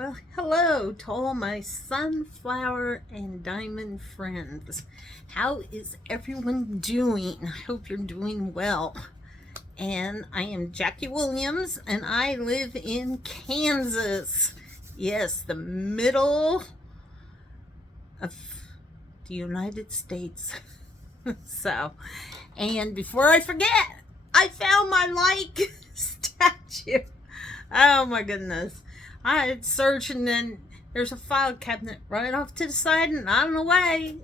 Well, hello to all my sunflower and diamond friends. How is everyone doing? I hope you're doing well. And I am Jackie Williams, and I live in Kansas. Yes, the middle of the United States. So, and before I forget, I found my like statue. Oh my goodness. I had searched and then there's a file cabinet right off to the side and I don't know why.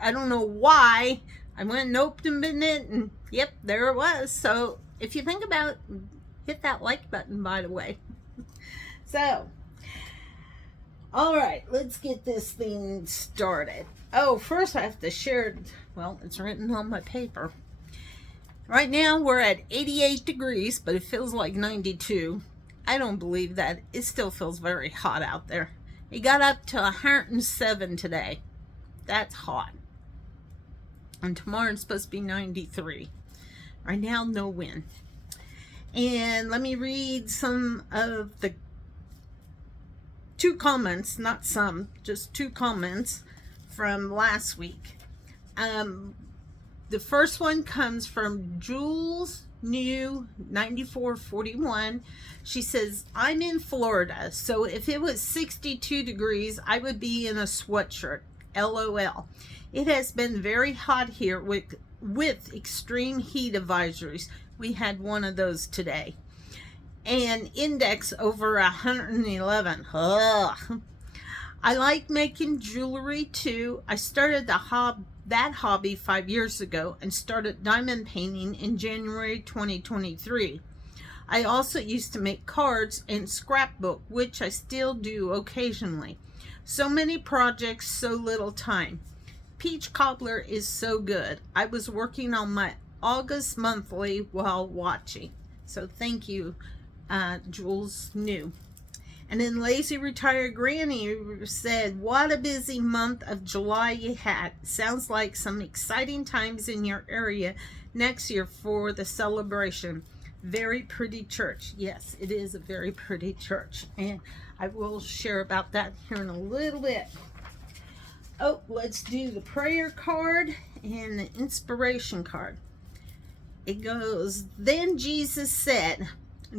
I don't know why. I went and opened it and yep, there it was. So if you think about it, hit that like button by the way. So, alright, let's get this thing started. Oh, first I have to share, well, it's written on my paper. Right now we're at 88 degrees, but it feels like 92. I don't believe that. It still feels very hot out there. It got up to 107 today. That's hot. And tomorrow it's supposed to be 93. Right now, no wind. And let me read some of the two comments, not some, just two comments from last week. The first one comes from Jules New 9441. She says, I'm in Florida, so if it was 62 degrees, I would be in a sweatshirt. LOL. It has been very hot here with extreme heat advisories. We had one of those today. And index over 111. Ugh. I like making jewelry too. I started that hobby 5 years ago and started diamond painting in January 2023. I also used to make cards and scrapbook, which I still do occasionally. So many projects, so little time. Peach cobbler is so good. I was working on my August monthly while watching. So thank you, Jules New. And then Lazy Retired Granny said, what a busy month of July you had. Sounds like some exciting times in your area next year for the celebration. Very pretty church. Yes, it is a very pretty church. And I will share about that here in a little bit. Oh, let's do the prayer card and the inspiration card. It goes, then Jesus said,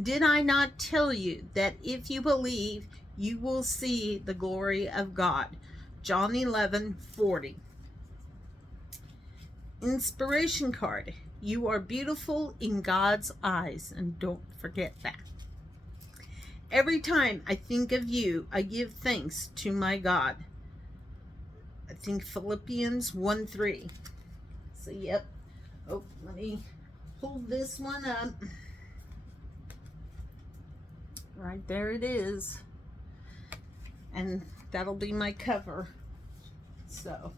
did I not tell you that if you believe, you will see the glory of God? John 11:40. Inspiration card. You are beautiful in God's eyes, and don't forget that. Every time I think of you, I give thanks to my God. I think Philippians 1:3. So, yep. Oh, let me hold this one up. Right there it is. And that'll be my cover. So,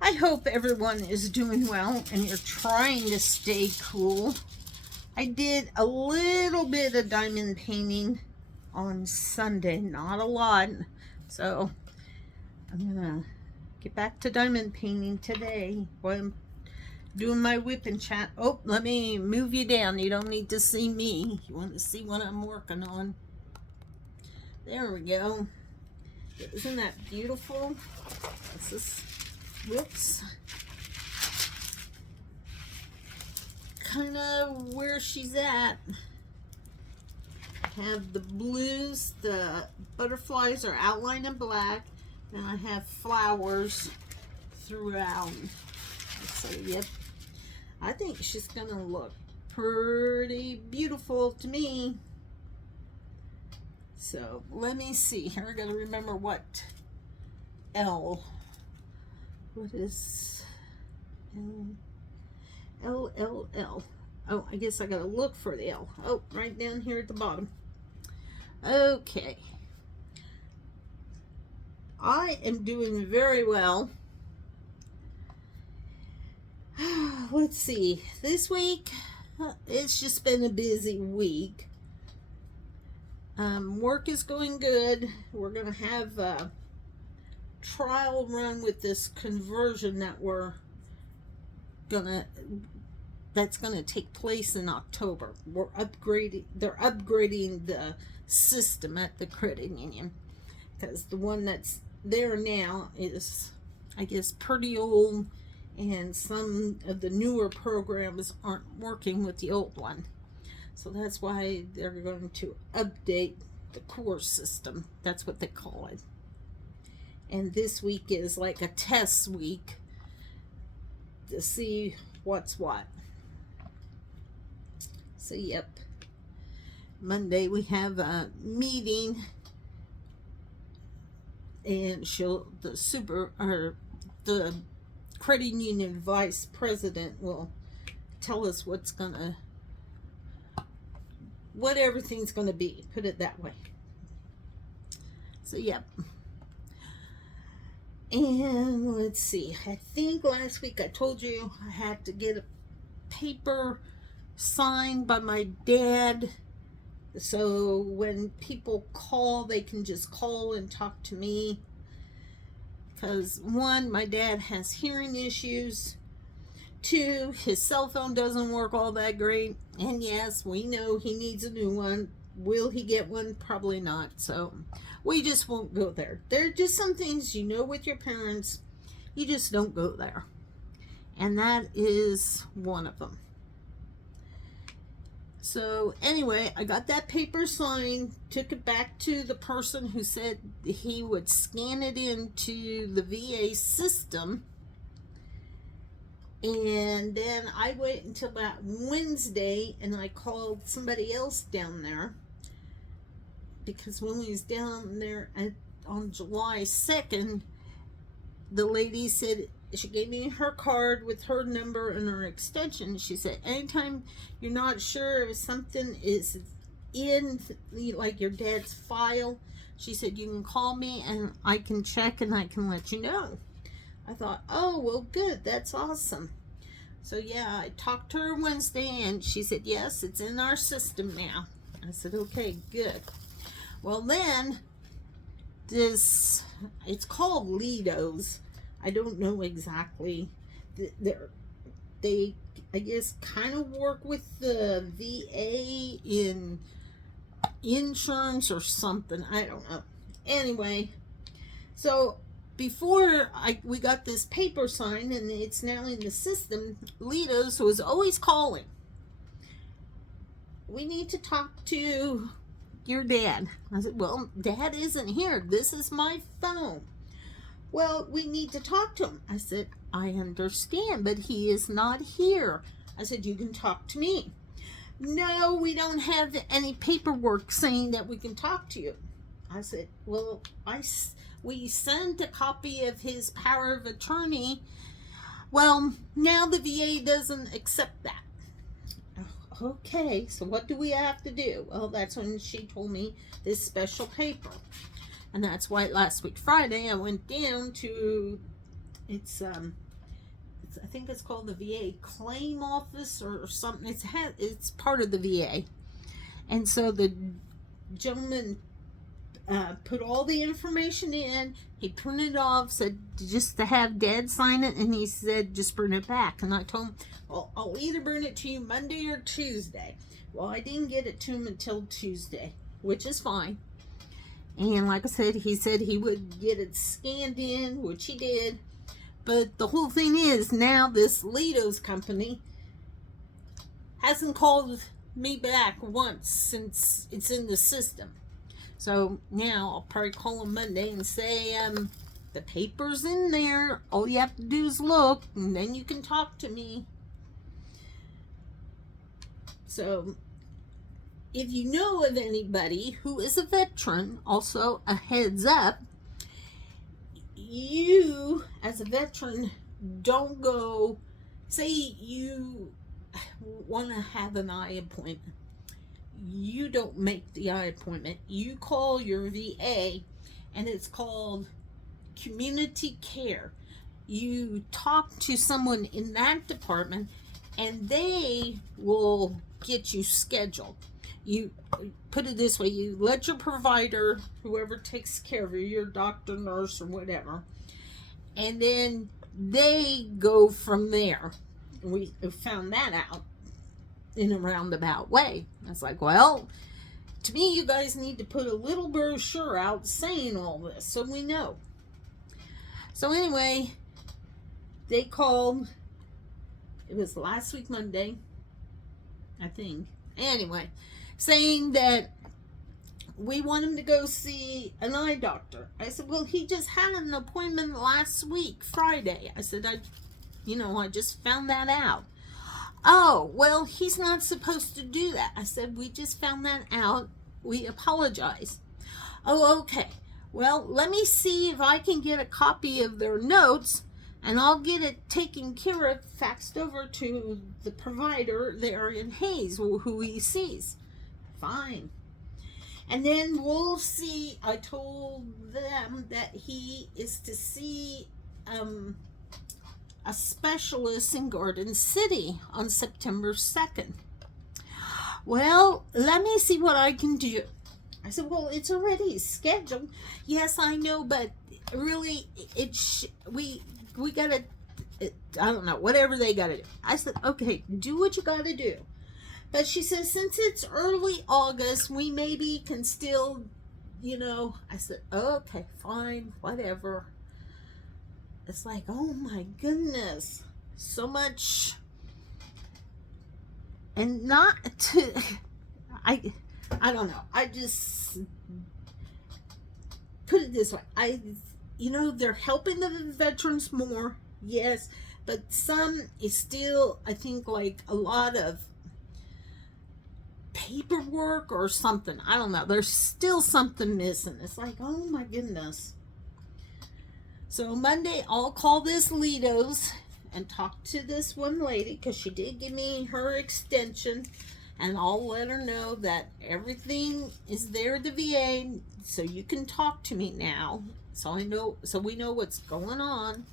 I hope everyone is doing well and you're trying to stay cool. I did a little bit of diamond painting on Sunday, not a lot. So, I'm gonna get back to diamond painting today while I'm doing my WIP and chat. Oh, let me move you down. You don't need to see me. You want to see what I'm working on. There we go. Isn't that beautiful? This is, whoops. Kind of where she's at. I have the blues, the butterflies are outlined in black, and I have flowers throughout. So, yep. I think she's gonna look pretty beautiful to me. So let me see here. I gotta remember what L. What is L? Oh, I guess I gotta look for the L. Oh, right down here at the bottom. Okay. I am doing very well. Let's see, this week it's just been a busy week. Work is going good. We're gonna have a trial run with this conversion that we're gonna that's going to take place in October. They're upgrading the system at the credit union, because the one that's there now is, I guess, pretty old, and some of the newer programs aren't working with the old one. So that's why they're going to update the core system. That's what they call it. And this week is like a test week to see what's what. So yep, Monday we have a meeting, and the credit union vice president will tell us what everything's gonna be, put it that way. So yep. And let's see, I think last week I told you I had to get a paper signed by my dad, so when people call, they can just call and talk to me, because one, my dad has hearing issues, two, his cell phone doesn't work all that great, and yes, we know he needs a new one. Will he get one? Probably not. So we just won't go there. There are just some things, with your parents, you just don't go there, and that is one of them. So anyway, I got that paper signed, took it back to the person who said he would scan it into the VA system, and then I waited until about Wednesday, and I called somebody else down there, because when we was down there on July 2nd, the lady said, she gave me her card with her number and her extension. She said, anytime you're not sure if something is in, like your dad's file, she said, you can call me and I can check and I can let you know. I thought, oh, well, good. That's awesome. So yeah, I talked to her Wednesday, and she said, yes, it's in our system now. I said, okay, good. Well, then, it's called Lido's. I don't know exactly. They, I guess, kind of work with the VA in insurance or something. I don't know. Anyway, so before we got this paper signed and it's now in the system, Lido's was always calling. We need to talk to your dad. I said, well, Dad isn't here. This is my phone. Well, we need to talk to him. I said, I understand, but he is not here. I said, you can talk to me. No, we don't have any paperwork saying that we can talk to you. I said, well, we sent a copy of his power of attorney. Well, now the VA doesn't accept that. Okay, so what do we have to do? Well, that's when she told me this special paper. And that's why last week Friday I went down to, I think it's called the VA claim office or something. It's part of the VA. And so the gentleman put all the information in. He printed it off, said just to have Dad sign it, and he said just bring it back. And I told him, well, I'll either bring it to you Monday or Tuesday. Well, I didn't get it to him until Tuesday, which is fine. And like I said, he said he would get it scanned in, which he did. But the whole thing is, now this Lido's company hasn't called me back once since it's in the system. So now I'll probably call him Monday and say, the paper's in there. All you have to do is look, and then you can talk to me. So if you know of anybody who is a veteran, also a heads up, you as a veteran don't go, say you want to have an eye appointment. You don't make the eye appointment. You call your VA, and it's called community care. You talk to someone in that department, and they will get you scheduled. You put it this way, you let your provider, whoever takes care of you, your doctor, nurse, or whatever, and then they go from there. we found that out in a roundabout way. I was like, well, to me, you guys need to put a little brochure out saying all this so we know. So anyway, they called. It was last week Monday, I think. Anyway, saying that we want him to go see an eye doctor. I said, well, he just had an appointment last week, Friday. I said, I just found that out. Oh, well, he's not supposed to do that. I said, we just found that out. We apologize. Oh, okay. Well, let me see if I can get a copy of their notes, and I'll get it taken care of, faxed over to the provider there in Hayes, who he sees. Fine. And then we'll see. I told them that he is to see a specialist in Garden City on September 2nd. Well, let me see what I can do. I said, well, it's already scheduled. Yes, I know, but really, we gotta, I don't know, whatever they gotta do. I said, okay, do what you gotta do. But she says, since it's early August, we maybe can still, I said, okay, fine, whatever. It's like, oh my goodness, so much. And not to, I don't know. I just put it this way. They're helping the veterans more, yes, but some is still, I think, like a lot of paperwork or something. I don't know. There's still something missing. It's like, oh my goodness. So Monday, I'll call this Lido's and talk to this one lady, because she did give me her extension, and I'll let her know that everything is there at the VA, so you can talk to me now, so we know what's going on.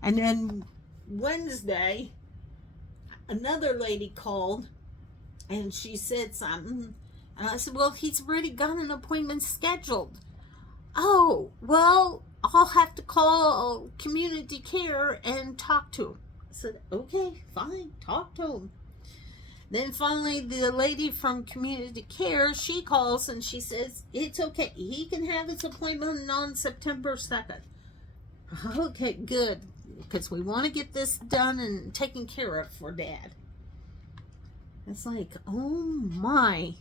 And then Wednesday, another lady called, and she said something, and I said, well, he's already got an appointment scheduled. Oh, well, I'll have to call community care and talk to him. I said, okay, fine, talk to him. Then finally, the lady from community care, she calls and she says, it's okay, he can have his appointment on September 2nd. Okay, good, because we want to get this done and taken care of for Dad. It's like, oh my.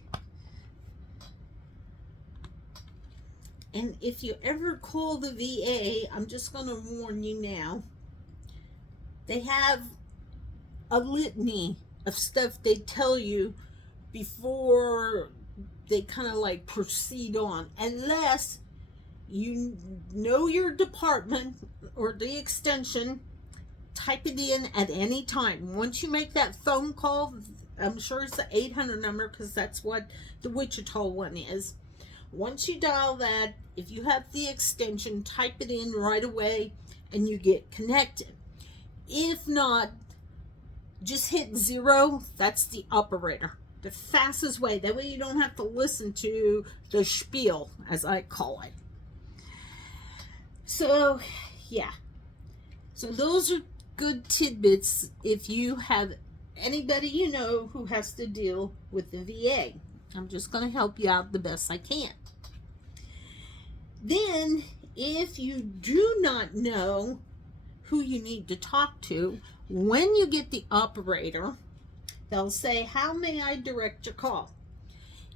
And if you ever call the VA, I'm just going to warn you now, they have a litany of stuff they tell you before they kind of like proceed on, unless you know your department or the extension. Type it in at any time. Once you make that phone call, I'm sure it's the 800 number, because that's what the Wichita one is. Once you dial that, if you have the extension, type it in right away and you get connected. If not, just hit 0. That's the operator. The fastest way. That way you don't have to listen to the spiel, as I call it. So, yeah. So those are good tidbits if you have anybody you know who has to deal with the VA. I'm just going to help you out the best I can. Then, if you do not know who you need to talk to, when you get the operator, they'll say, how may I direct your call?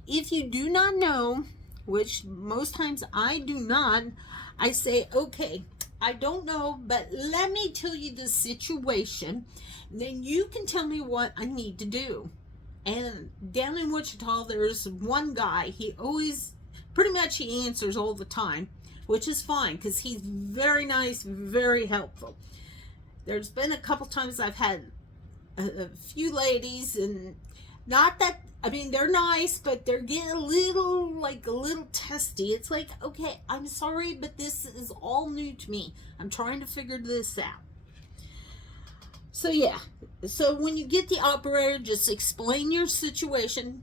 If you do not know, which most times I do not, I say, okay, I don't know, but let me tell you the situation. Then you can tell me what I need to do. And down in Wichita, there's one guy, he always, pretty much he answers all the time, which is fine, because he's very nice, very helpful. There's been a couple times I've had a few ladies, and not that, I mean, they're nice, but they're getting a little testy. It's like, okay, I'm sorry, but this is all new to me. I'm trying to figure this out. So yeah, so when you get the operator, just explain your situation.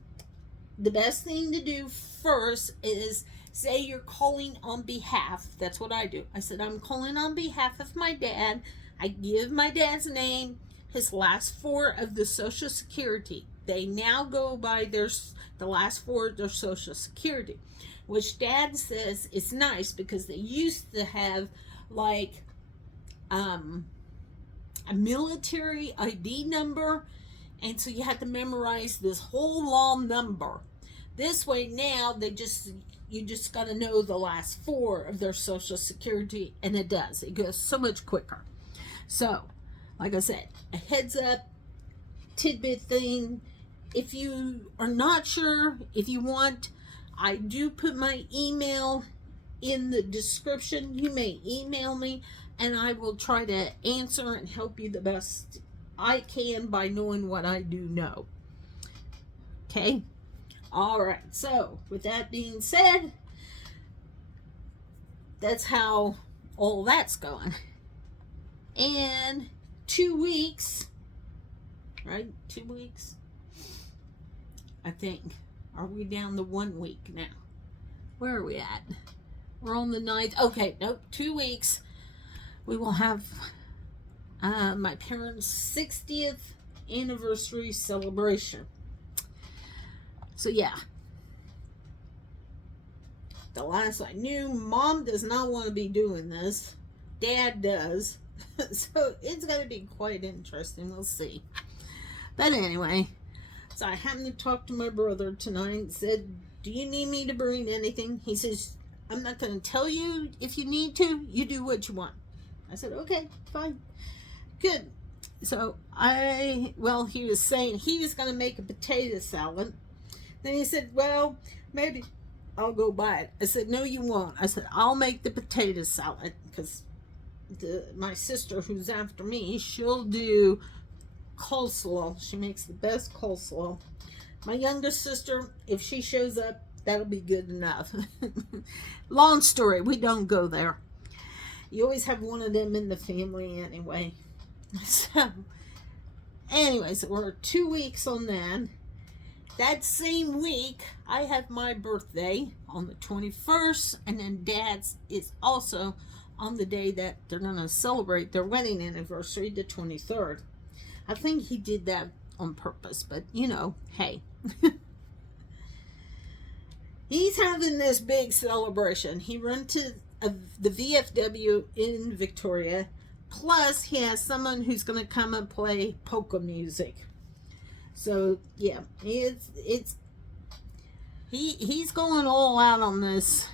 The best thing to do first is say you're calling on behalf. That's what I do. I said, I'm calling on behalf of my dad. I give my dad's name, his last four of the Social Security. They now go by the last four of their Social Security, which Dad says is nice because they used to have like a military ID number, and so you had to memorize this whole long number. This way now you just got to know the last four of their Social Security, and it goes so much quicker. So like I said, a heads up tidbit thing. If you are not sure, if you want, I do put my email in the description. You may email me and I will try to answer and help you the best I can by knowing what I do know. Okay? All right. So, with that being said, that's how all that's going. And 2 weeks, right? 2 weeks, I think. Are we down to 1 week now? Where are we at? We're on the 9th. Okay, nope, 2 weeks. We will have my parents' 60th anniversary celebration. So yeah. The last I knew, Mom does not want to be doing this. Dad does. So it's going to be quite interesting. We'll see. But anyway, so I happened to talk to my brother tonight and said, do you need me to bring anything? He says, I'm not going to tell you if you need to. You do what you want. I said, okay, fine. Good. So he was saying he was going to make a potato salad. Then he said, well, maybe I'll go buy it. I said, no, you won't. I said, I'll make the potato salad because my sister, who's after me, she'll do coleslaw. She makes the best coleslaw. My youngest sister, if she shows up, that'll be good enough. Long story, we don't go there. You always have one of them in the family anyway. So, anyways, we're 2 weeks on that. That same week, I have my birthday on the 21st, and then Dad's is also on the day that they're going to celebrate their wedding anniversary, the 23rd. I think he did that on purpose, but hey. He's having this big celebration. He rented the VFW in Victoria, plus he has someone who's going to come and play polka music. So yeah, he's going all out on this.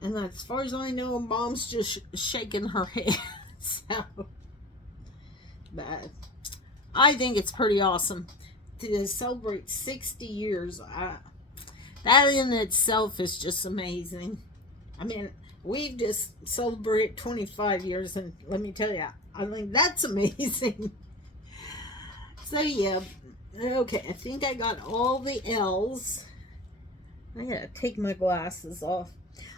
And as far as I know, Mom's just shaking her head. So, but I think it's pretty awesome to celebrate 60 years. That in itself is just amazing. I mean, we've just celebrated 25 years, and let me tell you, I think that's amazing. So yeah, okay, I think I got all the L's. I gotta take my glasses off.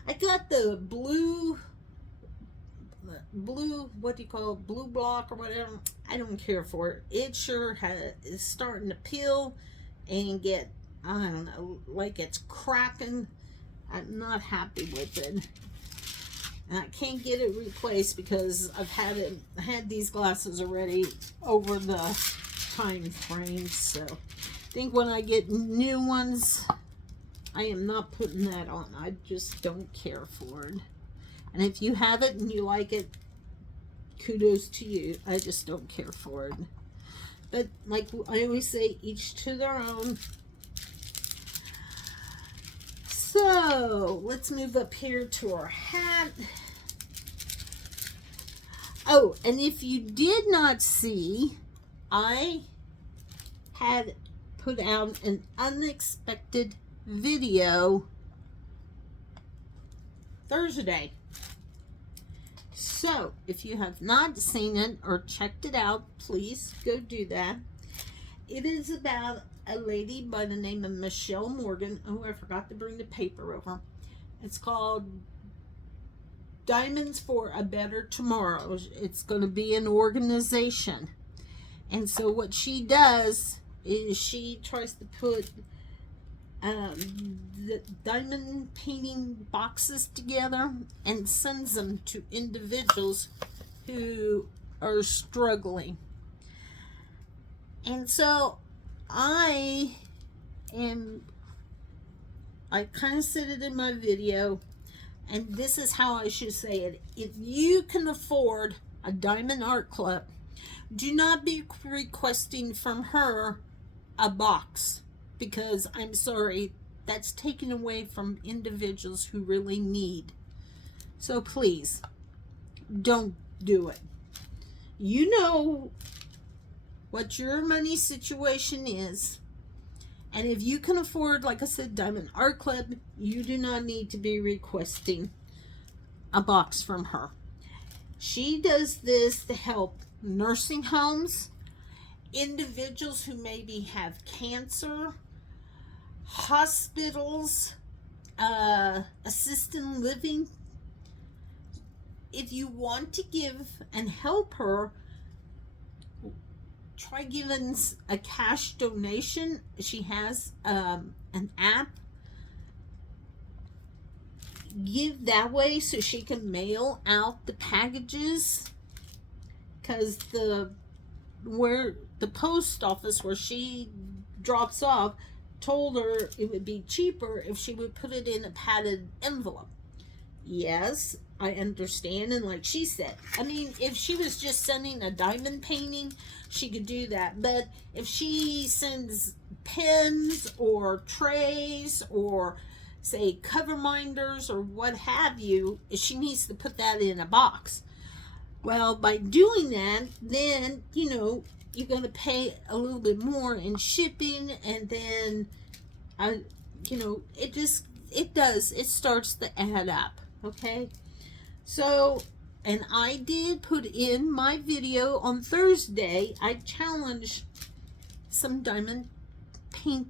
I got the blue, what do you call it, blue block or whatever. I don't care for it. It sure is starting to peel and get, I don't know, like it's cracking. I'm not happy with it. And I can't get it replaced because I've had these glasses already over the time frame. So I think when I get new ones, I am not putting that on. I just don't care for it. And if you have it and you like it, kudos to you. I just don't care for it. But like I always say, each to their own. So let's move up here to our hat. Oh, and if you did not see, I had put out an unexpected video Thursday. So if you have not seen it or checked it out, please go do that. It is about a lady by the name of Michelle Morgan. Oh, I forgot to bring the paper over. It's called Diamonds for a Better Tomorrow. It's going to be an organization. And so what she does is she tries to put the diamond painting boxes together and sends them to individuals who are struggling. And so I kind of said it in my video, and this is how I should say it. If you can afford a Diamond Art Club, do not be requesting from her a box, because I'm sorry, that's taken away from individuals who really need. So please, don't do it. You know what your money situation is. And if you can afford, like I said, Diamond Art Club, you do not need to be requesting a box from her. She does this to help nursing homes, individuals who maybe have cancer, hospitals, assisted living. If you want to give and help her, try giving a cash donation. She has an app. Give that way so she can mail out the packages, because the post office where she drops off told her it would be cheaper if she would put it in a padded envelope. Yes, I understand, and like she said, I mean, if she was just sending a diamond painting, she could do that. But if she sends pens or trays or, say, cover minders or what have you, she needs to put that in a box. Well, by doing that, then, you know, you're going to pay a little bit more in shipping, and then, you know, it starts to add up, okay? So, and I did put in my video on Thursday, I challenged some diamond painting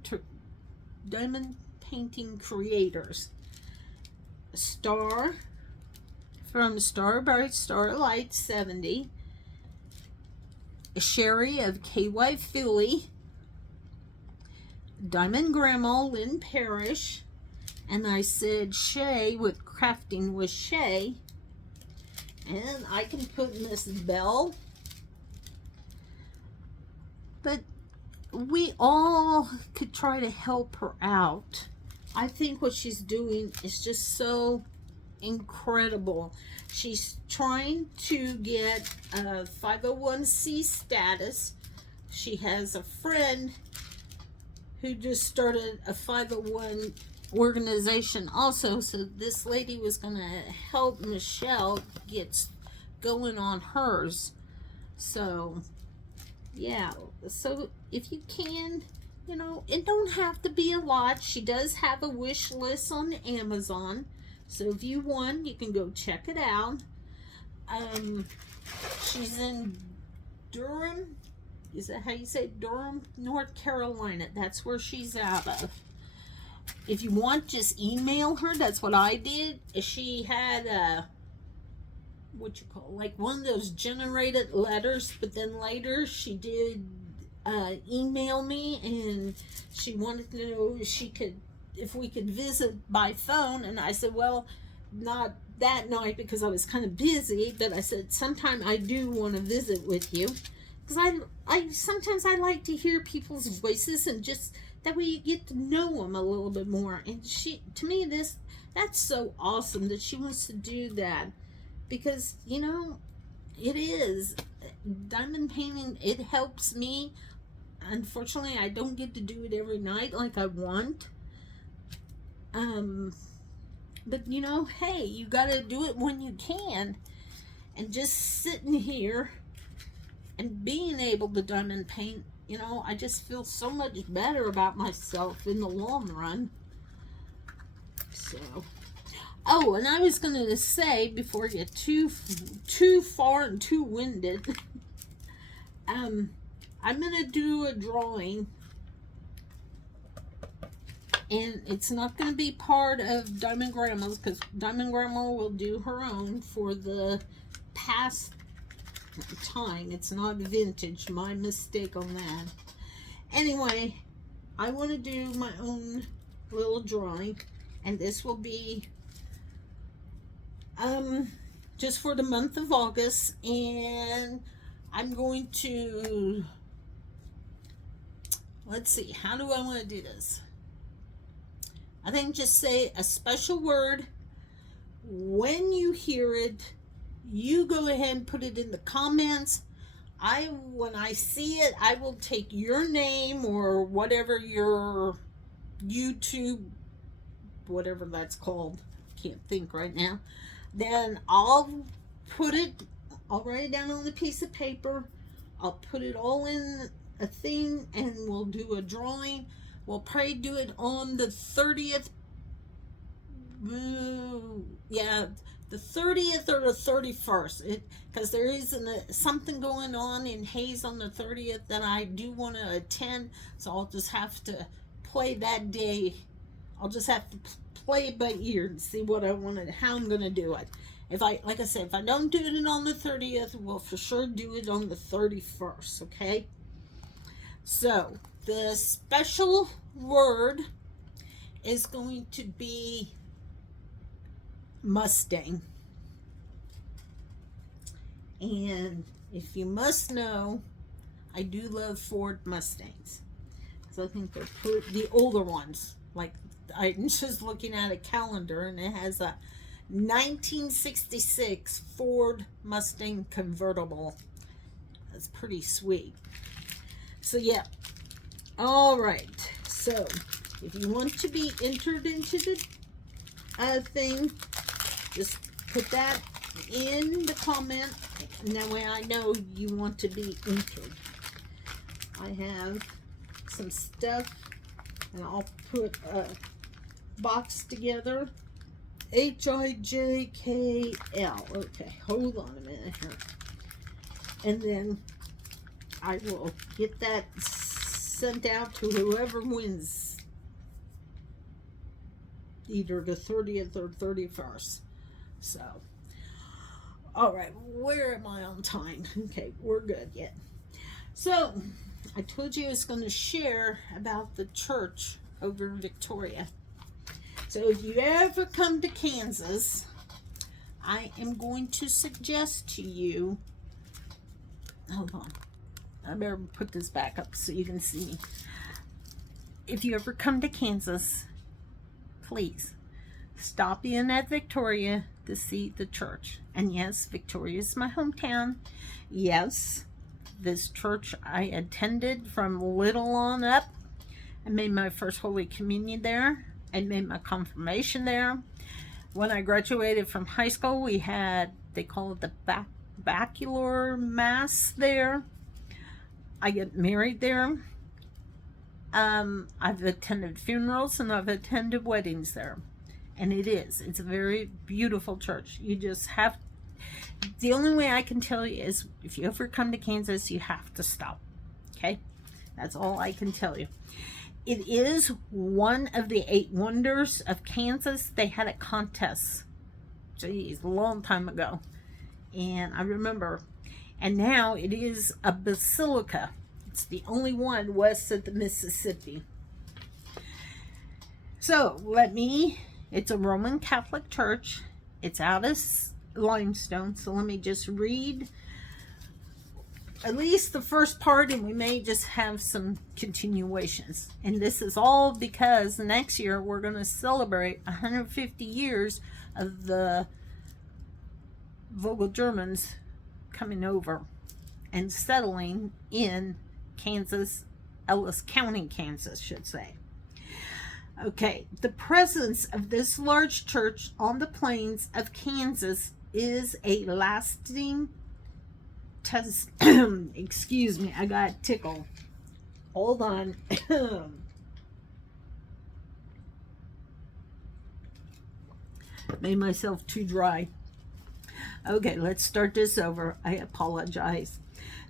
creators. Star from Starbright Starlight 70, Sherry of KY Philly, Diamond Grandma Lynn Parrish, and I said Shay with Crafting with Shay. And I can put Miss Bell. But we all could try to help her out. I think what she's doing is just so incredible. She's trying to get a 501c status. She has a friend who just started a 501 organization also, so this lady was going to help Michelle get going on hers. So yeah, so if you can, you know, it don't have to be a lot. She does have a wish list on Amazon, so if you want, you can go check it out. She's in Durham, is that how you say Durham, North Carolina? That's where she's out of. If you want, just email her. That's what I did. She had what you call, like one of those generated letters, but then later she did email me, and she wanted to know if we could visit by phone. And I said, well, not that night because I was kind of busy, but I said sometime I do want to visit with you, because I sometimes I like to hear people's voices, and just that way you get to know them a little bit more. And to me, that's so awesome that she wants to do that, because, you know, it is diamond painting. It helps me. Unfortunately, I don't get to do it every night like I want. But you know, hey, you gotta do it when you can. And just sitting here and being able to diamond paint, you know, I just feel so much better about myself in the long run. So, oh, and I was going to say, before I get too far and too winded, I'm going to do a drawing, and it's not going to be part of Diamond Grandma's, because Diamond Grandma will do her own for the past time. It's not vintage. My mistake on that. Anyway, I want to do my own little drawing, and this will be just for the month of August, and I'm going to, let's see, how do I want to do this? I think just say a special word. When you hear it, you go ahead and put it in the comments. When I see it, I will take your name or whatever your YouTube, whatever that's called, can't think right now. Then I'll write it down on a piece of paper. I'll put it all in a thing, and we'll do a drawing. We'll probably do it on the 30th. Yeah, the 30th or the 31st. Because there is something going on in Hayes on the 30th that I do want to attend. So I'll just have to play that day. I'll just have to play it by ear and see what I want to, how I'm going to do it. Like I said, if I don't do it on the 30th, we'll for sure do it on the 31st, okay? So, the special word is going to be Mustang. And if you must know, I do love Ford Mustangs. So I think they're the older ones. Like, I'm just looking at a calendar, and it has a 1966 Ford Mustang convertible. That's pretty sweet. So yeah. All right. So if you want to be entered into the thing, just put that in the comment, and that way I know you want to be entered. I have some stuff, and I'll put a box together. HIJKL. Okay, hold on a minute here. And then I will get that sent out to whoever wins either the 30th or 31st. So, all right, where am I on time? Okay, we're good yet. So, I told you I was going to share about the church over in Victoria. So if you ever come to Kansas, I am going to suggest to you, hold on, I better put this back up so you can see me. If you ever come to Kansas, please stop in at Victoria to see the church. And yes, Victoria is my hometown. Yes, this church I attended from little on up. I made my first Holy Communion there. I made my confirmation there. When I graduated from high school, we had, they call it the baccalaureate mass there. I get married there. I've attended funerals and I've attended weddings there. And it's a very beautiful church. You just have, the only way I can tell you is if you ever come to Kansas, you have to stop. Okay? That's all I can tell you. It is one of the 8 wonders of Kansas. They had a contest, geez, a long time ago. And I remember. And now it is a basilica. It's the only one west of the Mississippi. So, it's a Roman Catholic church. It's out of limestone. So let me just read at least the first part, and we may just have some continuations. And this is all because next year we're going to celebrate 150 years of the Vogel Germans coming over and settling in Kansas, Ellis County, Kansas, should say. Okay, the presence of this large church on the plains of Kansas is a lasting excuse me, I got tickled. Hold on. Made myself too dry. Okay, let's start this over. I apologize.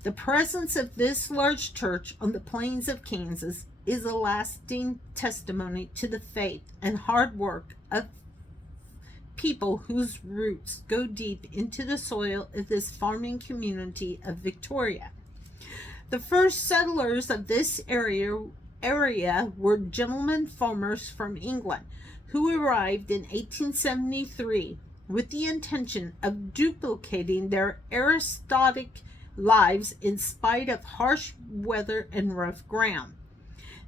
The presence of this large church on the plains of Kansas is a lasting testimony to the faith and hard work of people whose roots go deep into the soil of this farming community of Victoria. The first settlers of this area were gentlemen farmers from England who arrived in 1873 with the intention of duplicating their aristocratic lives in spite of harsh weather and rough ground.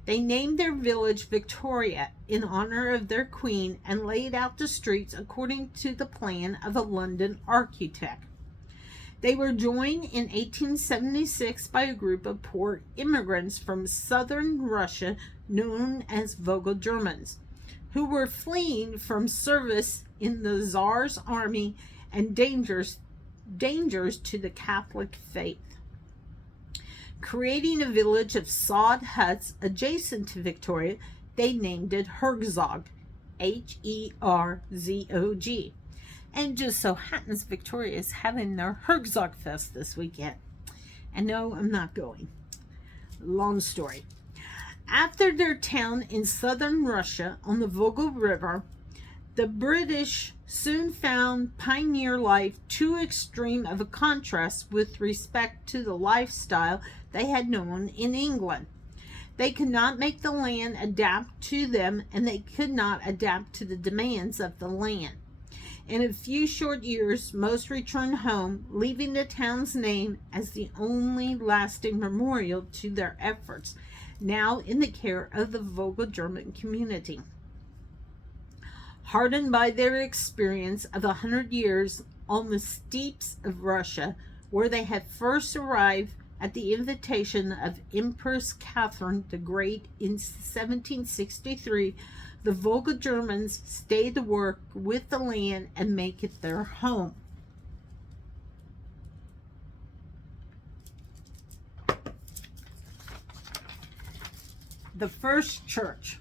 They named their village Victoria in honor of their queen and laid out the streets according to the plan of a London architect. They were joined in 1876 by a group of poor immigrants from southern Russia known as Vogel Germans, who were fleeing from service in the Tsar's army and dangers to the Catholic faith. Creating a village of sod huts adjacent to Victoria, they named it Herzog, Herzog. And just so happens Victoria is having their Herzog Fest this weekend. And no, I'm not going. Long story. After their town in southern Russia on the Volga River, the British soon found pioneer life too extreme of a contrast with respect to the lifestyle they had known in England. They could not make the land adapt to them, and they could not adapt to the demands of the land. In a few short years, most returned home, leaving the town's name as the only lasting memorial to their efforts, now in the care of the Volga German community. Hardened by their experience of 100 years on the steppes of Russia, where they had first arrived at the invitation of Empress Catherine the Great in 1763, the Volga Germans stayed to work with the land and make it their home. The first church.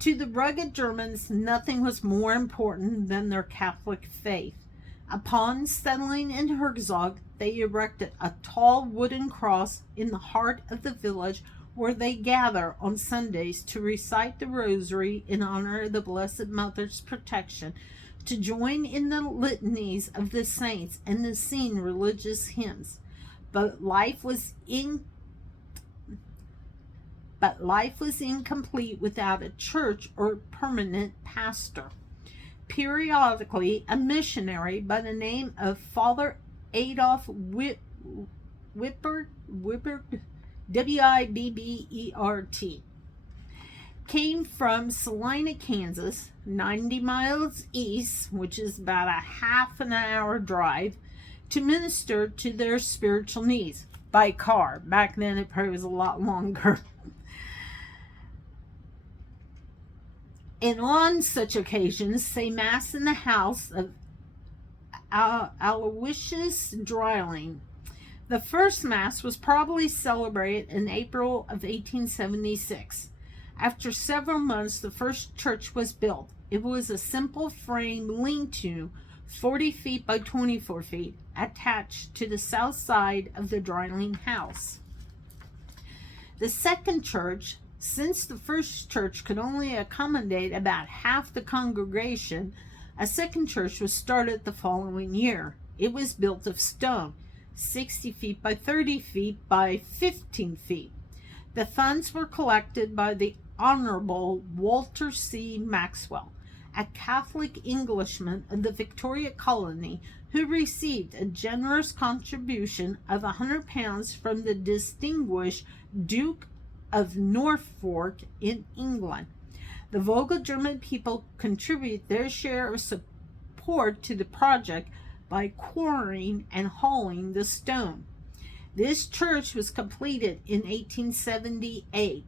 To the rugged Germans, nothing was more important than their Catholic faith. Upon settling in Herzog, they erected a tall wooden cross in the heart of the village where they gather on Sundays to recite the rosary in honor of the Blessed Mother's protection, to join in the litanies of the saints, and to sing religious hymns. But life was incomplete without a church or permanent pastor. Periodically, a missionary by the name of Father Adolf Wibbert, Wibbert, came from Salina, Kansas, 90 miles east, which is about a half an hour drive, to minister to their spiritual needs by car. Back then, it probably was a lot longer. And on such occasions, say Mass in the house of Aloysius Dryling. The first Mass was probably celebrated in April of 1876. After several months, the first church was built. It was a simple frame lean-to, 40 feet by 24 feet, attached to the south side of the Dryling house. The second church, since the first church could only accommodate about half the congregation, a second church was started the following year. It was built of stone, 60 feet by 30 feet by 15 feet. The funds were collected by the Honorable Walter C. Maxwell, a Catholic Englishman of the Victoria Colony, who received a generous contribution of £100 from the distinguished Duke of Norfolk in England. The Volga German people contribute their share of support to the project by quarrying and hauling the stone. This church was completed in 1878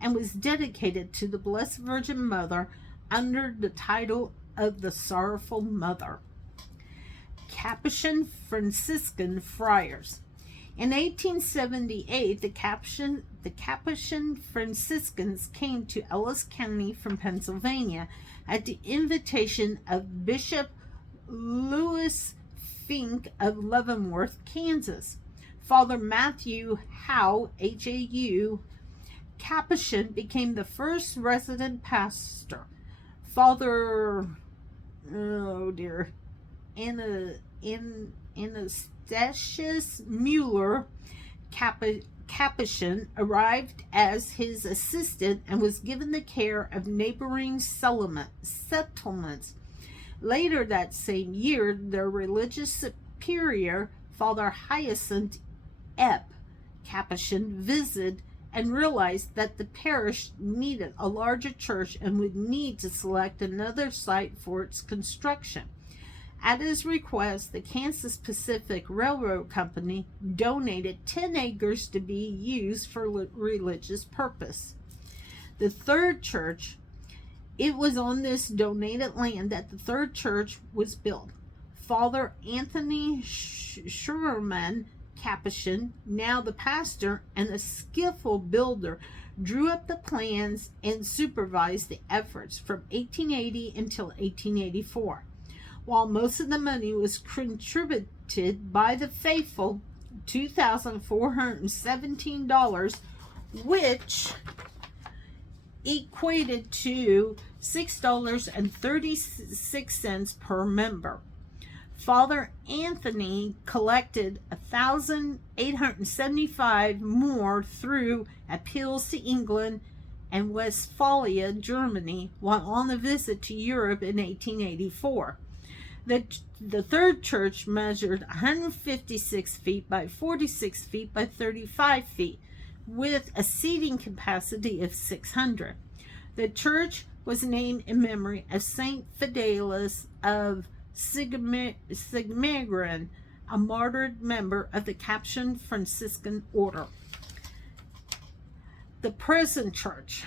and was dedicated to the Blessed Virgin Mother under the title of the Sorrowful Mother. Capuchin Franciscan Friars. In 1878, the Capuchin Franciscans came to Ellis County from Pennsylvania at the invitation of Bishop Louis Fink of Leavenworth, Kansas. Father Matthew Howe, H-A-U, Capuchin, became the first resident pastor. Father, Anastasius Mueller, Capuchin, arrived as his assistant and was given the care of neighboring settlements. Later that same year, their religious superior, Father Hyacinth Epp, Capuchin, visited and realized that the parish needed a larger church and would need to select another site for its construction. At his request, the Kansas Pacific Railroad Company donated 10 acres to be used for religious purpose. The third church, it was on this donated land that the third church was built. Father Anthony Schuermann, Capuchin, now the pastor and a skillful builder, drew up the plans and supervised the efforts from 1880 until 1884. While most of the money was contributed by the faithful, $2,417, which equated to $6.36 per member. Father Anthony collected 1,875 more through appeals to England and Westphalia, Germany, while on a visit to Europe in 1884. The third church measured 156 feet by 46 feet by 35 feet, with a seating capacity of 600. The church was named in memory of Saint Fidelis of Sigmaringen, a martyred member of the Capuchin Franciscan order. The present church.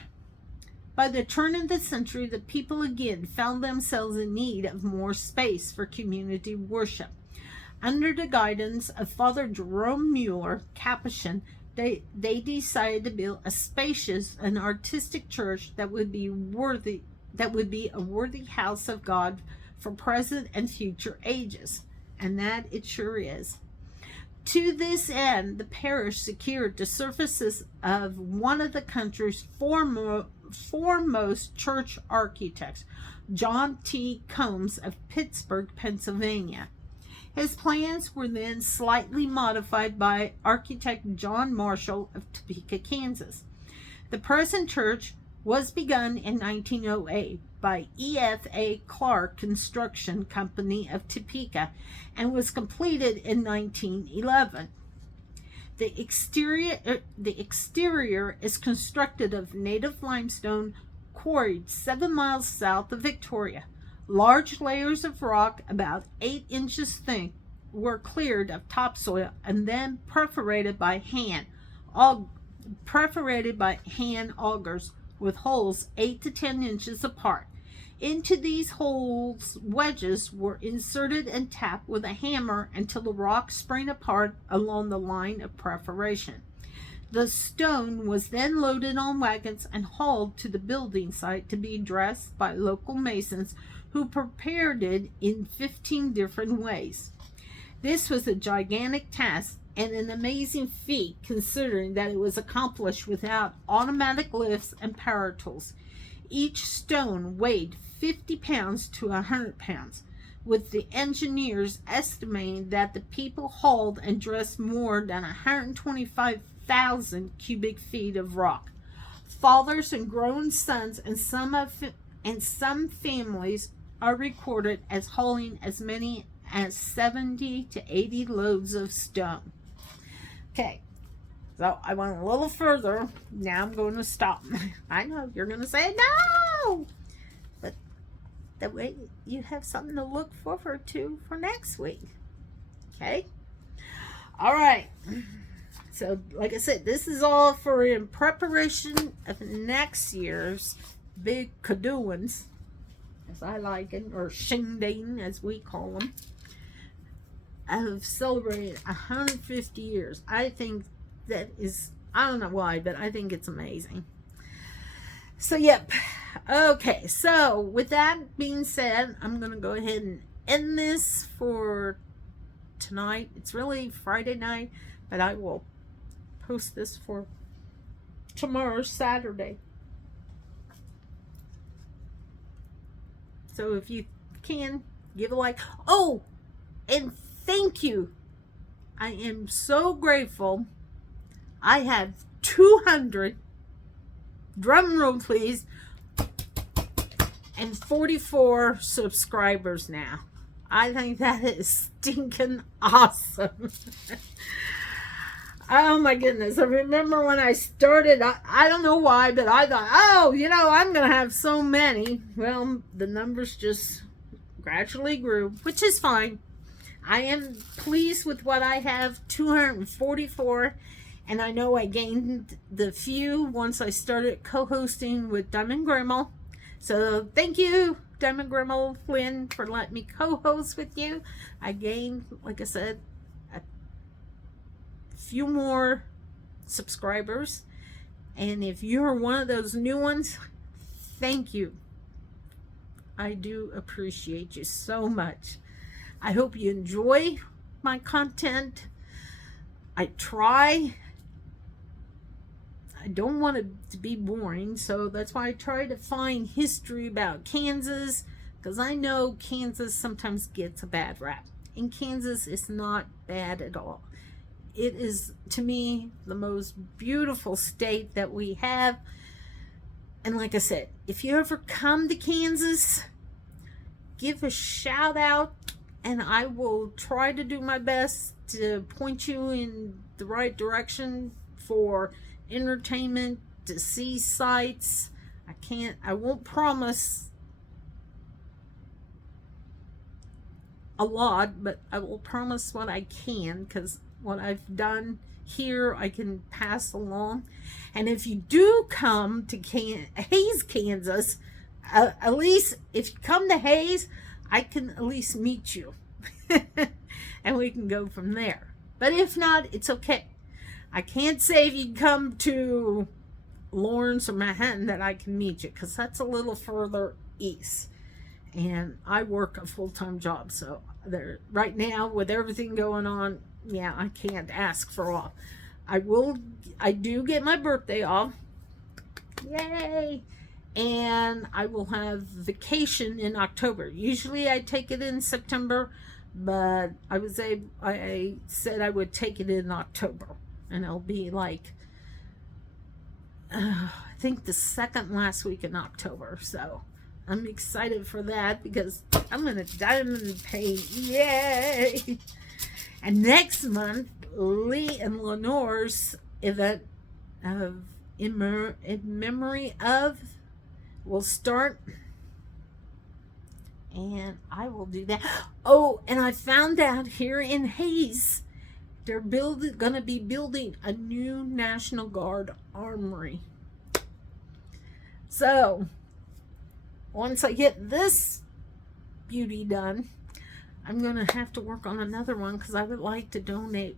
By the turn of the century, the people again found themselves in need of more space for community worship. Under the guidance of Father Jerome Mueller, Capuchin, they decided to build a spacious and artistic church that would be a worthy house of God for present and future ages, and that it sure is. To this end, the parish secured the services of one of the country's foremost church architects, John T. Combs of Pittsburgh, Pennsylvania. His plans were then slightly modified by architect John Marshall of Topeka, Kansas. The present church was begun in 1908 by E.F.A. Clark Construction Company of Topeka and was completed in 1911. The exterior is constructed of native limestone quarried 7 miles south of Victoria. Large layers of rock about 8 inches thick were cleared of topsoil and then perforated by hand augers with holes 8 to 10 inches apart. Into these holes, wedges were inserted and tapped with a hammer until the rock sprang apart along the line of perforation. The stone was then loaded on wagons and hauled to the building site to be dressed by local masons who prepared it in 15 different ways. This was a gigantic task and an amazing feat considering that it was accomplished without automatic lifts and power tools. Each stone weighed 50 pounds to 100 pounds, with the engineers estimating that the people hauled and dressed more than 125,000 cubic feet of rock. Fathers and grown sons and some families are recorded as hauling as many as 70 to 80 loads of stone. Okay, so I went a little further. Now I'm going to stop. I know you're going to say no, but that way you have something to look forward to for next week. Okay? All right. So, like I said, this is all for in preparation of next year's big Kadoans, as I like it, or Shindig as we call them, of celebrating 150 years. I think that is, I don't know why, but I think it's amazing. So, yep. Okay, so with that being said, I'm going to go ahead and end this for tonight. It's really Friday night, but I will post this for tomorrow, Saturday. So if you can, give a like. Oh, and thank you. I am so grateful. I have 200, drum roll please, 244 subscribers now. I think that is stinking awesome. Oh my goodness. I remember when I started, I don't know why, but I thought, oh, you know, I'm going to have so many. Well, the numbers just gradually grew, which is fine. I am pleased with what I have, 244. And I know I gained the few once I started co-hosting with Diamond Grandma. So thank you, Diamond Grandma Flynn, for letting me co-host with you. I gained, like I said, a few more subscribers. And if you're one of those new ones, thank you. I do appreciate you so much. I hope you enjoy my content. I try. I don't want it to be boring, so that's why I try to find history about Kansas, because I know Kansas sometimes gets a bad rap. And Kansas is not bad at all. It is, to me, the most beautiful state that we have. And like I said, if you ever come to Kansas, give a shout out, and I will try to do my best to point you in the right direction for entertainment, to see sights. I won't promise a lot, but I will promise what I can, because what I've done here I can pass along. And if you do come to Hays, Kansas, at least if you come to Hays, I can at least meet you and we can go from there. But if not, it's okay. I can't say if you come to Lawrence or Manhattan that I can meet you, because that's a little further east. And I work a full-time job, so right now with everything going on, yeah, I can't ask for off. I do get my birthday off. Yay! And I will have vacation in October. Usually I take it in September, but I said I would take it in October. And it'll be like, I think the second last week in October. So I'm excited for that, because I'm going to diamond paint. Yay! And next month, Lee and Lenore's event of in memory of will start. And I will do that. Oh, and I found out here in Hays, they're gonna be building a new National Guard armory. So once I get this beauty done, I'm gonna have to work on another one, because I would like to donate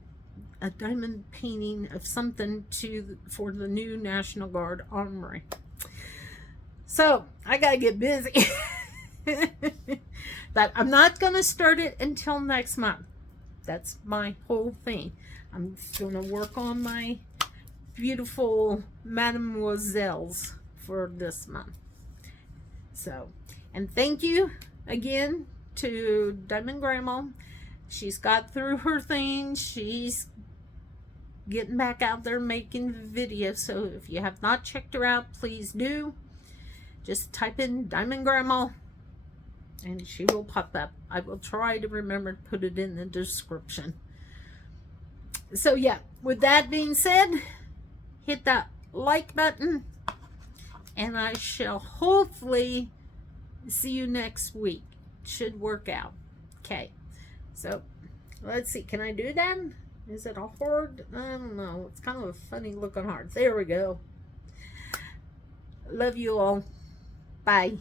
a diamond painting of something for the new National Guard armory. So I gotta get busy. But I'm not gonna start it until next month. That's my whole thing. I'm going to work on my beautiful mademoiselles for this month. So, and thank you again to Diamond Grandma. She's got through her thing. She's getting back out there making videos. So if you have not checked her out, please do. Just type in Diamond Grandma and she will pop up. I will try to remember to put it in the description. So yeah, with that being said, hit that like button, and I shall hopefully see you next week. Should work out. Okay, so let's see, can I do that? Is it a hard? I don't know. It's kind of a funny looking heart. There we go. Love you all. Bye.